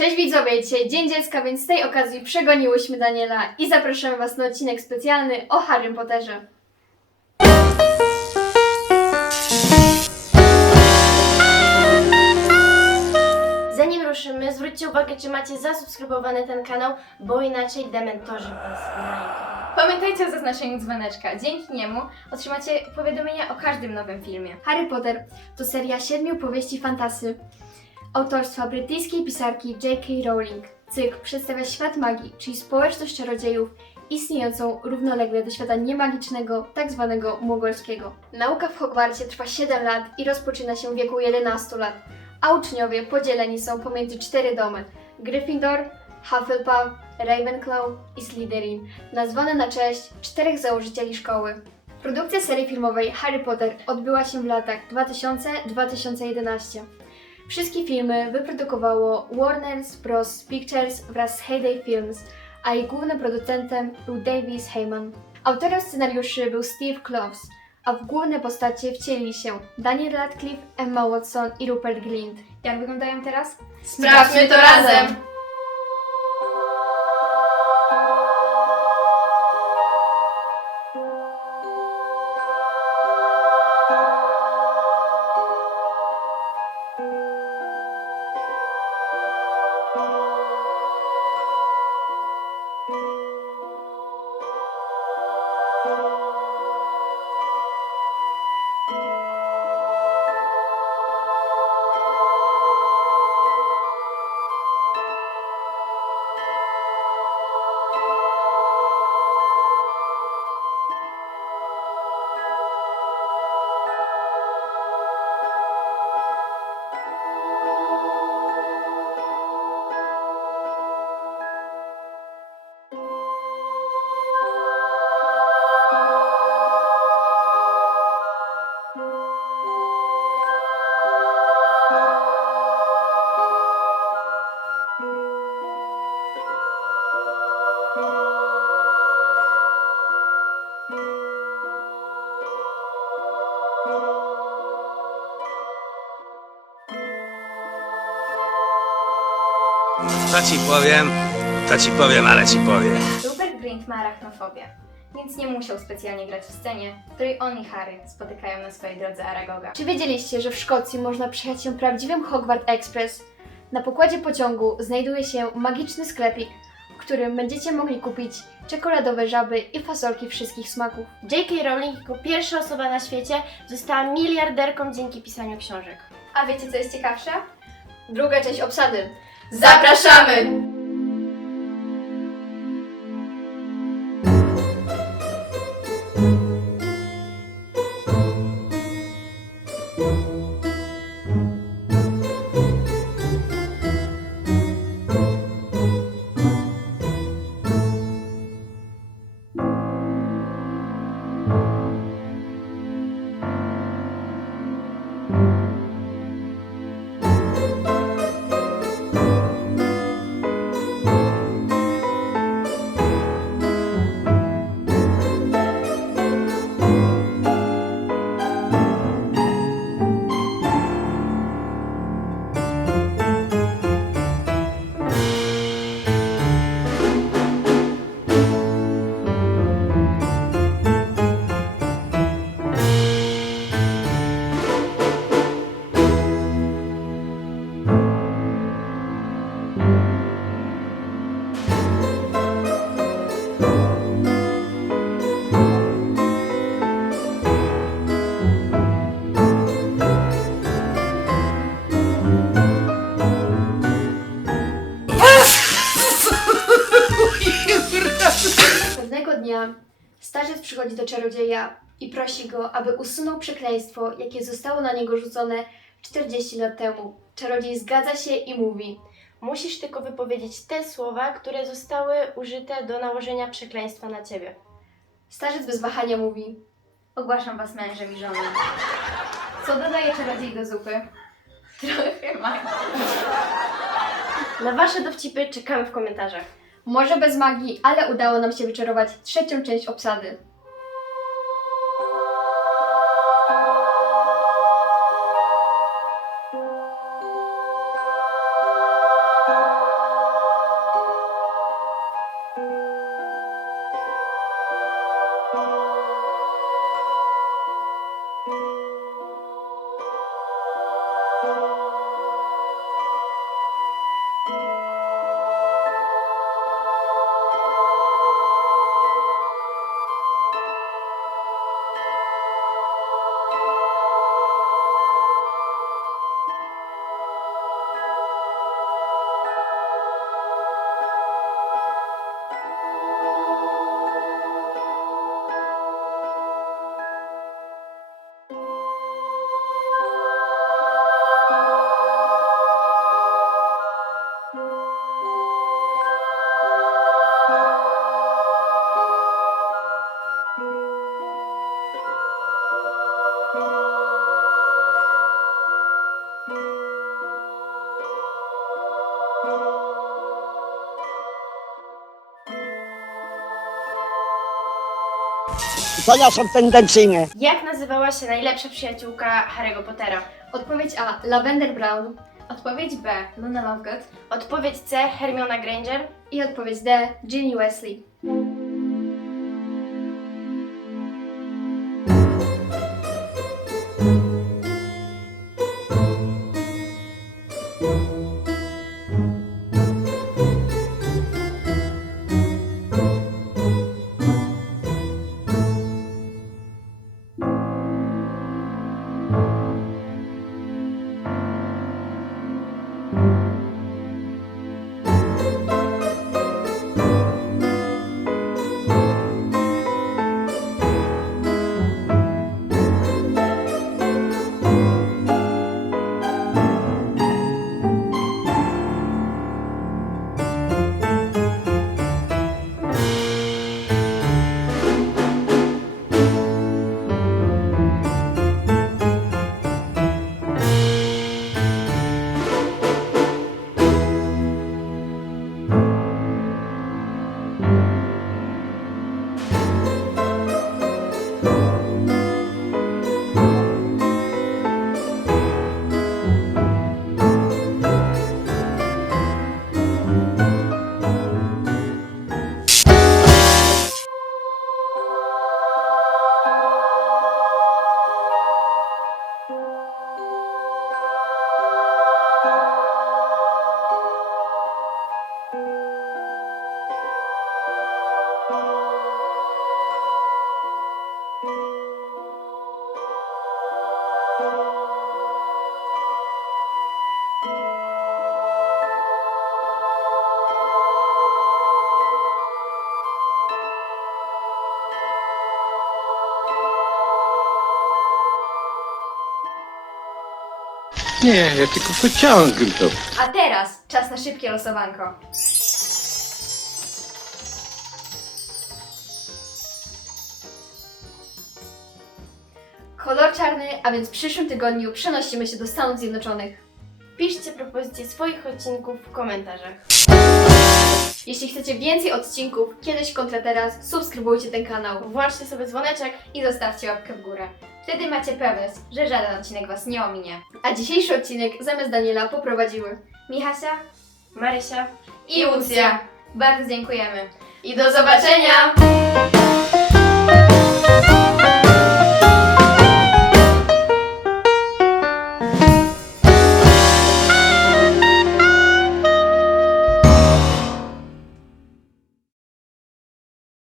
Cześć widzowie, dzisiaj Dzień Dziecka, więc z tej okazji przegoniłyśmy Daniela i zapraszamy Was na odcinek specjalny o Harrym Potterze. Zanim ruszymy, zwróćcie uwagę, czy macie zasubskrybowany ten kanał, bo inaczej dementorzy was znajdą. Pamiętajcie o zaznaczeniu dzwoneczka. Dzięki niemu otrzymacie powiadomienia o każdym nowym filmie. Harry Potter to seria siedmiu powieści fantasy autorstwa brytyjskiej pisarki J.K. Rowling. Cykl przedstawia świat magii, czyli społeczność czarodziejów istniejącą równolegle do świata niemagicznego, tak zwanego mugolskiego. Nauka w Hogwarcie trwa 7 lat i rozpoczyna się w wieku 11 lat, a uczniowie podzieleni są pomiędzy cztery domy Gryffindor, Hufflepuff, Ravenclaw i Slytherin, nazwane na cześć czterech założycieli szkoły. Produkcja serii filmowej Harry Potter odbyła się w latach 2000-2011. Wszystkie filmy wyprodukowało Warner Bros. Pictures wraz z Heyday Films, a jej głównym producentem był Davis Heyman. Autorem scenariuszy był Steve Kloves, a w główne postacie wcielili się Daniel Radcliffe, Emma Watson i Rupert Grint. Jak wyglądają teraz? Sprawdźmy to razem! To ci powiem, to ci powiem, ale ci powiem. Rupert Grint ma arachnofobię, więc nie musiał specjalnie grać w scenie, w której on i Harry spotykają na swojej drodze Aragoga. Czy wiedzieliście, że w Szkocji można przejechać się prawdziwym Hogwarts Express? Na pokładzie pociągu znajduje się magiczny sklepik, w którym będziecie mogli kupić czekoladowe żaby i fasolki wszystkich smaków. J.K. Rowling jako pierwsza osoba na świecie została miliarderką dzięki pisaniu książek. A wiecie co jest ciekawsze? Druga część obsady. Zapraszamy! Dnia starzec przychodzi do czarodzieja i prosi go, aby usunął przekleństwo, jakie zostało na niego rzucone 40 lat temu. Czarodziej zgadza się i mówi: Musisz tylko wypowiedzieć te słowa, które zostały użyte do nałożenia przekleństwa na ciebie. Starzec bez wahania mówi: Ogłaszam was mężem i żoną. Co dodaje czarodziej do zupy? Trochę magii. Na wasze dowcipy czekamy w komentarzach. Może bez magii, ale udało nam się wyczarować trzecią część obsady. Są tendencyjne. Jak nazywała się najlepsza przyjaciółka Harry'ego Pottera? Odpowiedź A. Lavender Brown. Odpowiedź B. Luna Lovegood. Odpowiedź C. Hermiona Granger. I odpowiedź D. Ginny Wesley. Nie, ja tylko pociągnął. A teraz czas na szybkie losowanko. Kolor czarny, a więc w przyszłym tygodniu przenosimy się do Stanów Zjednoczonych. Piszcie propozycje swoich odcinków w komentarzach. Jeśli chcecie więcej odcinków, kiedyś kontra teraz, subskrybujcie ten kanał. Włączcie sobie dzwoneczek. I zostawcie łapkę w górę. Wtedy macie pewność, że żaden odcinek Was nie ominie. A dzisiejszy odcinek zamiast Daniela poprowadziły Michasia Marysia. i Łucja. Bardzo dziękujemy. I do zobaczenia!